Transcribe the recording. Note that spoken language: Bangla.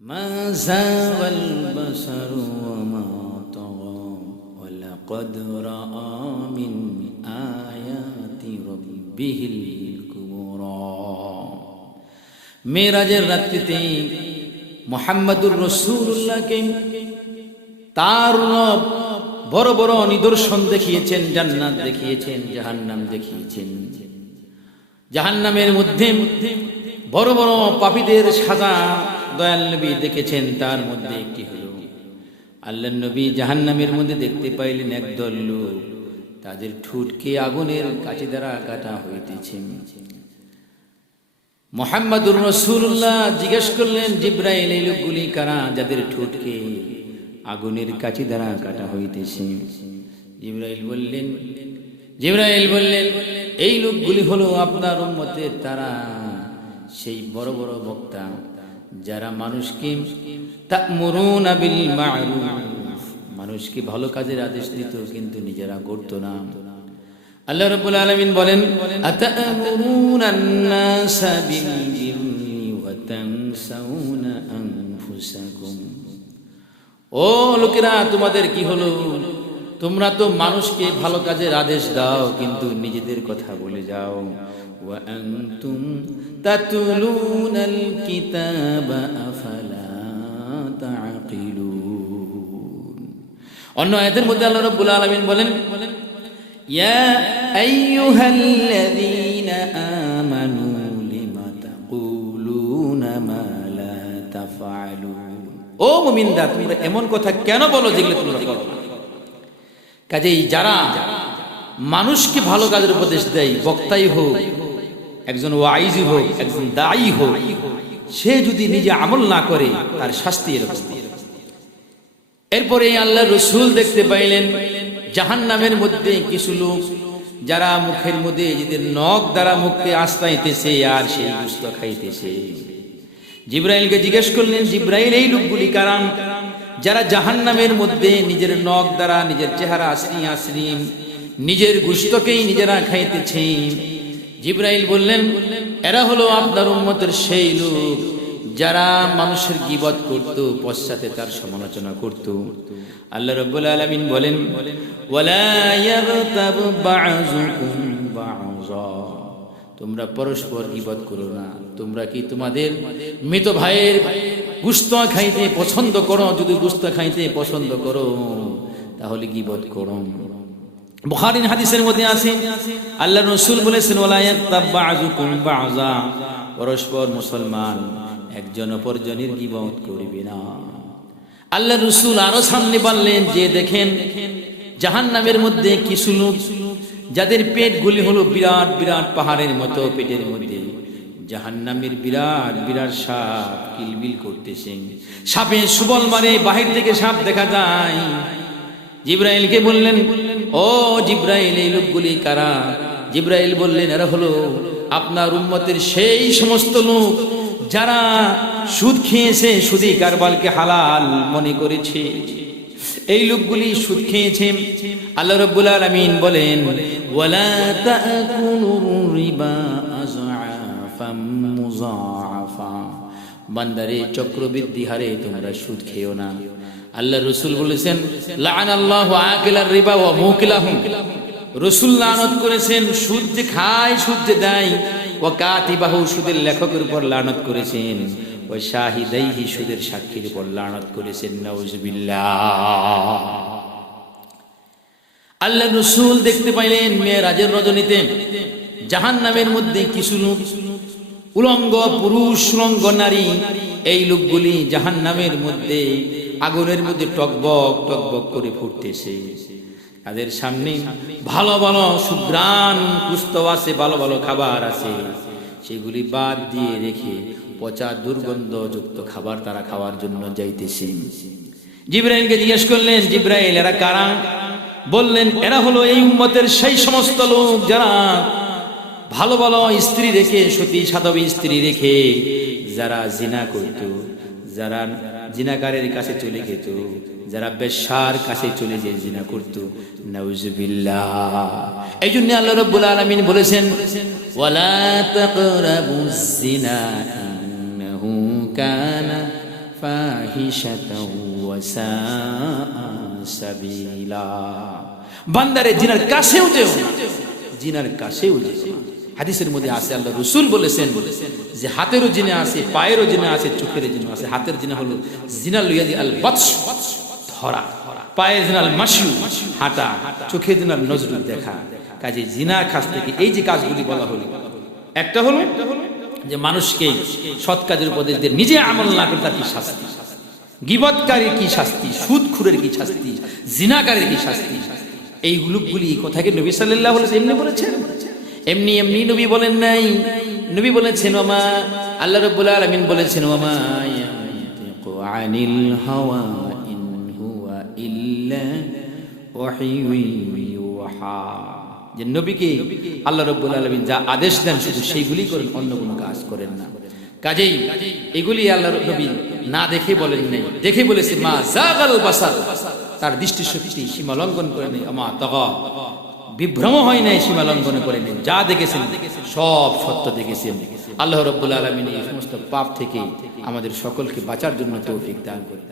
ما زاغ البصر وما طغى ولقد رأى من آيات ربه الكبرى মেরাজের রাত্রিতে মুহাম্মদুর রাসূলুল্লাহকে তার রব বড় বড় নিদর্শন দেখিয়েছেন, জান্নাত দেখিয়েছেন, জাহান্নাম দেখিয়েছেন। জাহান্নামের মধ্যে বড় বড় পাপীদের সাজা দয়াল নবী দেখেছেন। তার মধ্যে একটি হলো আল্লাহর নবী জাহান্নামের মধ্যে দেখতে পাইলেন একদল লোক, তাদের ঠোঁটকে আগুনের কাঠি দ্বারা কাটা হইতেছে। মুহাম্মদুর রাসূলুল্লাহ জিজ্ঞেস করলেন, জিবরাইল, এই লোকগুলি কারা যাদের ঠোঁটকে আগুনের কাঠি দ্বারা কাটা হইতেছে? জিবরাইল বললেন এই লোকগুলি হলো আপনার উম্মতের, তারা সেই বড় বড় বক্তা যারা মানুষকে তা'মুরুনা বিল মা'রুফ, মানুষকে ভালো কাজের আদেশ দিত কিন্তু নিজেরা করত না। আল্লাহ রাব্বুল আলামিন বলেন, আতা'মুরুনান নাসা বিল বিররি ওয়া তানসাউনা আনফুসাকুম। ও লোকেরা, তোমাদের কি হলো? তোমরা তো মানুষকে ভালো কাজের আদেশ দাও কিন্তু নিজেদের কথা বলে যাও। ওয়া আনতুম তাতলুনাল কিতাবা আফালা তা'কিলুন। অন্য আয়াতের মধ্যে আল্লাহ রাব্বুল আলামিন বলেন, ইয়া আইয়ুহাল্লাযীনা আমানু লিমা তাকুলুনা মা লা তাফআলুন। ও মুমিনরা, তোমরা এমন কথা কেন বলো যেগুলো তোমরা করো না? কাজেই যারা মানুষকে ভালো কাজের উপদেশ দেয়, বক্তাই হোক, একজন ওয়াইজি হোক, একজন দায়ী হোক, সে যদি নিজে আমল না করে তার শাস্তি এরকম। এরপরে আল্লাহর রাসূল দেখতে পাইলেন জাহান্নামের মধ্যে কিছু লোক যারা মুখের মধ্যে নিজেদের নখ দ্বারা মুখকে আস্তাইতেছে আর সেই গোশত খাইতেছে। জিবরাইলকে জিজ্ঞেস করলেন, জিবরাইল, এই লোকগুলি কারা যারা জাহান্নামের মধ্যে নিজের নখ দ্বারা নিজের চেহারা আশ্রি নিজের গোশতকেই নিজেরা খাইতেছে? জিবরাইল বললেন, এরা হলো আপনার উম্মতের সেই লোক যারা মানুষের গীবত করত, পশ্চাতে তার সমালোচনা করত। আল্লাহ রাব্বুল আলামিন বলেন, ওয়ালা ইয়াগতাব বা'যুকুম বা'যা, তোমরা পরস্পর গীবত করো না। তোমরা কি তোমাদের মৃত ভাইয়ের গোশত খাইতে পছন্দ করো? যদি গোশত খাইতে পছন্দ করো তাহলে গীবত করো। বুখারীর হাদিসের মধ্যে আছে আল্লাহর রাসূল বলেছেন, ওয়ালা ইয়াগতাব বা'যুকুম বা'যা, পরস্পর মুসলমান একজন অপরজনের গীবত করবে না। আল্লাহর রাসূল আরো সামনে বললেন যে দেখেন জাহান্নামের মধ্যে কিছু লোক যাদের পেটগুলি হলো বিরাট বিরাট পাহাড়ের মতো, পেটের মধ্যে জাহান্নামের বিরাট বিরাট সাপ কিলবিল করতেছে। সাপে সুবল মারে, বাহির থেকে সাপ দেখা যায়। জিবরাইলকে বললেন, ও জিবরাইল, এই লোকগুলি কারা? জিবরাইল বললেন, এরা হলো আপনার উম্মতের সেই সমস্ত লোক যারা সুদ খেয়েছে, সুদী কারবারকে হালাল মনে করেছে। এই লোকগুলি সুদ খেয়েছে। আল্লাহ রাব্বুল আলামিন বলেন, ওয়ালা তাকুলুর রিবা আযআফাম মুযাআফা, বান্দারে চক্রবৃদ্ধি হারে তোমরা সুদ খেও না। আল্লাহর রাসূল বলেছেন, লাআনাল্লাহু আকিলার রিবা ওয়া মুকিলাহু, রাসূল লানত করেছেন সুদ যে খায়, সুদ যে দেয়, ওয়া কাতিবাহু, সুদের লেখকের উপর লানত করেছেন, ওয়া শাহিদাইহি, সুদের সাক্ষীর উপর লানত করেছেন। নাউযুবিল্লাহ। আল্লাহর রাসূল দেখতে পাইলেন মেরাজের রজনীতে জাহান্নামের মধ্যে কিছু লোক, উলঙ্গ পুরুষ, উলঙ্গ নারী, এই লোকগুলি জাহান্নামের মধ্যে আগুনের মধ্যে টকবক টকবক করে ফুটতেছে। তাদের সামনে ভালো ভালো সুঘ্রাণ কুস্তব আছে, ভালো ভালো খাবার আছে, সেগুলি বাদ দিয়ে রেখে পচা দুর্গন্ধযুক্ত খাবার তারা খাওয়ার জন্য যাইতেছে। জিবরাইলকে জিজ্ঞেস করলেন, জিবরাইল, এরা কারা? বললেন, এরা হলো এই উম্মতের সেই সমস্ত লোক যারা ভালো ভালো স্ত্রী রেখে, সতী সাধবী স্ত্রী রেখে যারা জিনা করত, যারা জিনাকারের কাছে চলে যেত, যারা বেশ্যার কাছে চলে যেয়ে জিনা করত। নাউযুবিল্লাহ। এই জন্য আল্লাহ রাব্বুল আলামিন বলেছেন, ওয়ালা তাকরাবুজ জিনা ইন্নাহু কানা ফাহিশাতাও ওয়া সাআ সাবিলা। বান্দারে জিনার কাছেও যেও না, জিনার কাছেও যেও না। হাদিসের মধ্যে আছে আল্লাহ রাসূল বলেছেন যে হাতেরও জিনা আছে, পায়েরও জিনা আছে, চোখের জিনা আছে। হাতের জিনা হলো জিনা লুয়াদি আল বাতশ, ধরা, পায়ের জিনা আল মাশু, হাঁটা, চোখের জিনা নজর দেখা। কাজে জিনার কাছ থেকে এই যে কাজগুলি বলা হলো, একটা হলো যে মানুষকে সৎ কাজের উপদেশ দিয়ে নিজে আমল না করে তার কি শাস্তি, গীবতকারীর কি শাস্তি, সুদখোরের কি শাস্তি, জিনাকারীর কি শাস্তি। এই গুলি কথাকে নবী সাল্লাল্লাহু আলাইহি ওয়াসাল্লাম বলেছেন, এমনি এমনি নবী বলেন নাই। নবী বলেছেন ওমা, আল্লাহ রাব্বুল আলামিন বলেছেন ওমা ইয়ানতিকু আনিল হাওয়া ইন হুয়া ইল্লা ওয়াহিয়ুন ইউহা। যে নবীকে আল্লাহ রাব্বুল আলামিন যা আদেশ দেন শুধু সেইগুলি করেন, অন্য কোনো কাজ করেন না। কাজেই এগুলি আল্লাহর নবী না দেখে বলেন নাই, দেখে বলেছে মা জাগাল বাসার, তার দৃষ্টিশক্তি সীমা লঙ্ঘন করে নেই, আমা তাগা, বিভ্রম হয় নাই, সীমা লঙ্ঘন করে নেই। যা দেখেছেন সব সত্য দেখেছেন। আল্লাহ রাব্বুল আলামিন এই সমস্ত পাপ থেকে আমাদের সকলকে বাঁচার জন্য তৌফিক দান করেন।